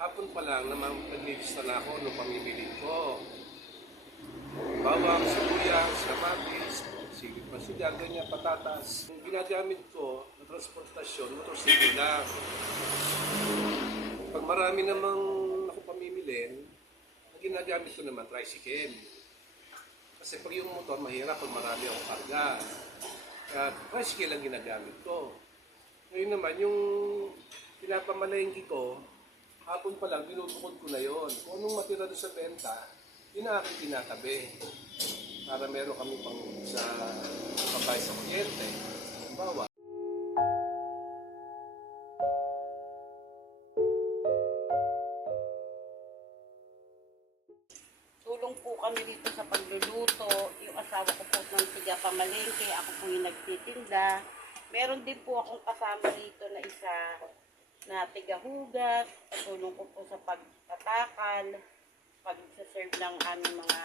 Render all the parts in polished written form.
Hapon pa lang naman naglilista na ako ng pamimili ko. Bawang, sibuyas, kamatis, silip na sila, ganyan, patatas. Yung ginagamit ko na transportasyon, motorsiklo lang. Pag marami namang ako pamimilin, ang ginagamit ko naman tricycle. Kasi pag yung motor, mahirap pag marami akong karga. Kaya tricycle ang ginagamit ko. Ngayon naman, yung pinapamalengke ko, hapon pa lang, binubukod ko na yon. Kung anong matira doon sa benta, yun ang aking tinatabi. Para meron kami pang sa pabay sa kuryente. Halimbawa. Tulong po kami dito sa pagluluto. Yung asawa ko po ng tiga pamalengke, ako po yung nagtitinda. Meron din po akong kasama dito na isa na tigahugas. Tulong ko po sa pagtatakal, pag-serve ng aming mga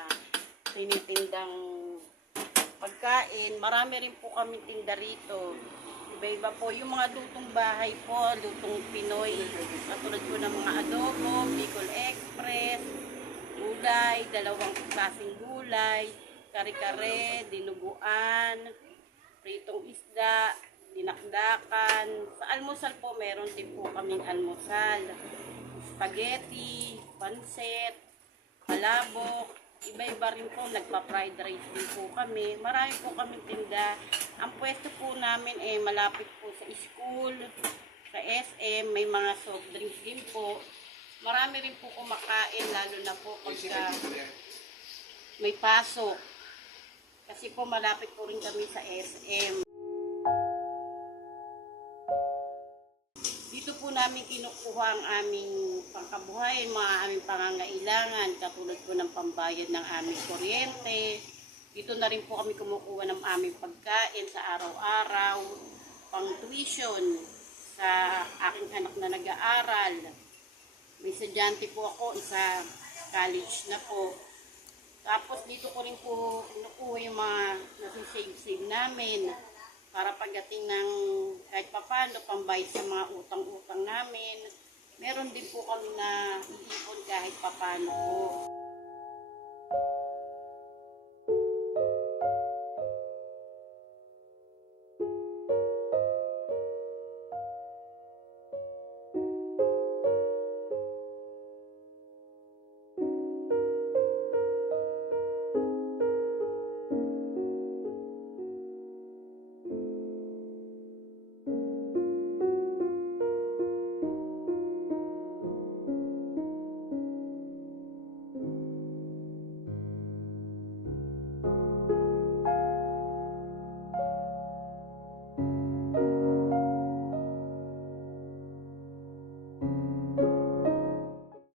tinitindang pagkain. Marami rin po kami tinda rito. Iba-iba po yung mga lutong bahay po, lutong Pinoy. Katulad po ng mga adobo, Bicol Express, gulay, dalawang klaseng gulay, kare-kare, dinuguan, pritong isda, dinakdakan. Sa almusal po, meron din po kaming almusal. Spaghetti, pansit, palabok, iba-iba rin po, nagpa-fried rice din po kami. Marami po kaming tinda. Ang pwesto po namin malapit po sa school, sa SM, may mga soft drinks din po. Marami rin po kumakain, lalo na po pagka may pasok. Kasi po malapit po rin kami sa SM. Dito po namin kinukuha ang aming pangkabuhay, mga aming pangangailangan, katulad po ng pambayad ng aming kuryente. Dito na rin po kami kumukuha ng aming pagkain sa araw-araw, pang tuition sa aking anak na nag-aaral. May estudyante po ako, isa college na po. Tapos dito ko rin po kinukuha yung mga nasisave-save namin para pagdating ng kahit papano, pambayad sa mga utang-utang namin. Meron din po kami na iipon kahit papano po.